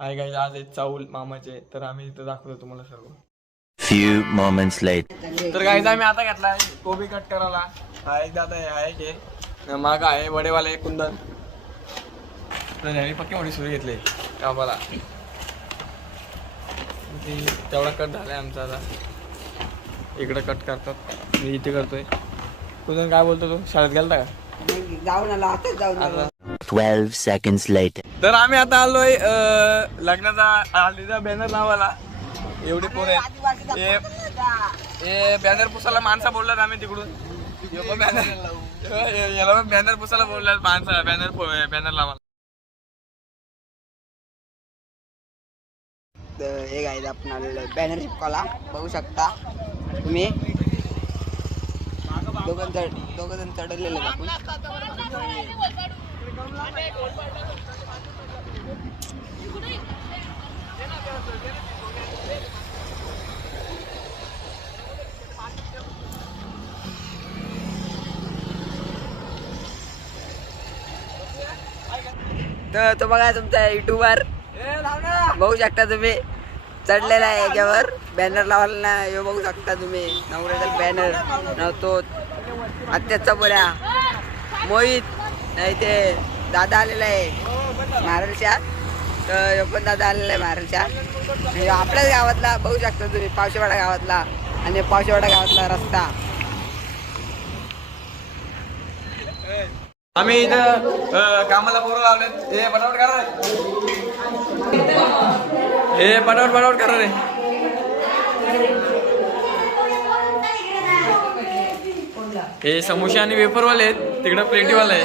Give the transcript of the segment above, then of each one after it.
Hi guys, आज आहेत चाऊल मामाचे, तर आम्ही इथं दाखवतो तुम्हाला सर्व. Few moments later. तर गाईज आम्ही आता घेतलाय कोबी कट करायला. हा एक दादा आहे की माग आहे वडेवाले कुंदन. तर ह्याने पक्की मोठी सुरू घेतली कामाला. तेवढा कट झालाय आमचा आता. इकडं कट करतात, मी इथे करतोय. कुंदन काय बोलतो तू? शाळेत गेलता का? जाऊन आला, आताच जाऊन आला. 12 seconds later. तर आम्ही आता आलोय लग्नाचा हळदीचा बॅनर लावायला. एवढे पोर आहे. हे बॅनर पुसायला माणसं बोललात आम्ही तिकडून. याला बॅनर पुसायला बोललात माणसं. बॅनर लावायला. हे गाईज आपण बॅनर चिपकावला बघू शकता तुम्ही. दोघ जण चढवलेले आपण. तर तो बघा तुमच्या युट्यूबवर बघू शकता तुम्ही चढलेला आहे याच्यावर बॅनर लावायला ना. हे बघू शकता तुम्ही नवऱ्याचा बॅनर नव्हतो. आत्याचा बोल्या मोहित नाही ते दादा आलेला आहे महाराष्ट्रात. तर हे पण दादा आलेला आहे महाराष्ट्रात. आपल्याच गावातला बघू शकता तुम्ही पावशेवाडा गावातला. आणि पावशेवाडा गावातला रस्ता. आम्ही इथं कामाला पोरं लावलेत. हे पटापट करा रे. हे पटापट करा रे. हे समोसे आणि वेफरवाले आहेत, तिकडं प्लेटीवाले आहे.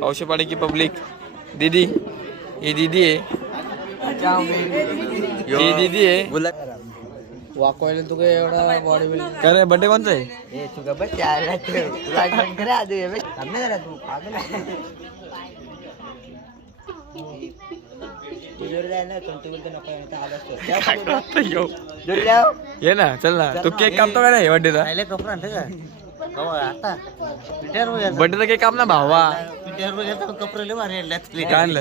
पावशेपाडी की पब्लिक. दीदी, ही दीदी आहे. ही दीदी आहे. वाकवायला तू काय एवढा बॉडी बिल्डिंग काय रे, बड्डे कोणचा आहे? हे तू का बस यायला तुला जॉइन करा आधी थांब ना जरा तू पागल आहे. तुझ्यावर जाय ना कोणती बोलतो नको आला ये ना, चल ना. तू केक कापतो का नाही बड्डेचा? पहिले कपडा आणलं का आता बड्डेचा केक काप ना भावा. कपडे लय भारी आणले. काय आणलं?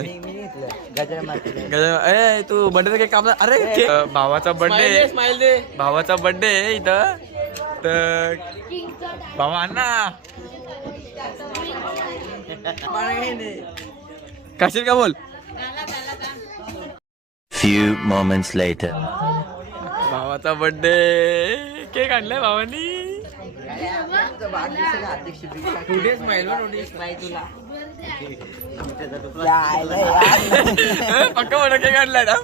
ए तू बड्डेचा केक काप ना. अरे भावाचा बड्डे, भावाचा बड्डे इथं. तर भावा आण ना. काशील का बोल. Few moments later. भावाचा बड्डे, केक आणलाय भावानी. पक्का मोठा केक आणलाय ना.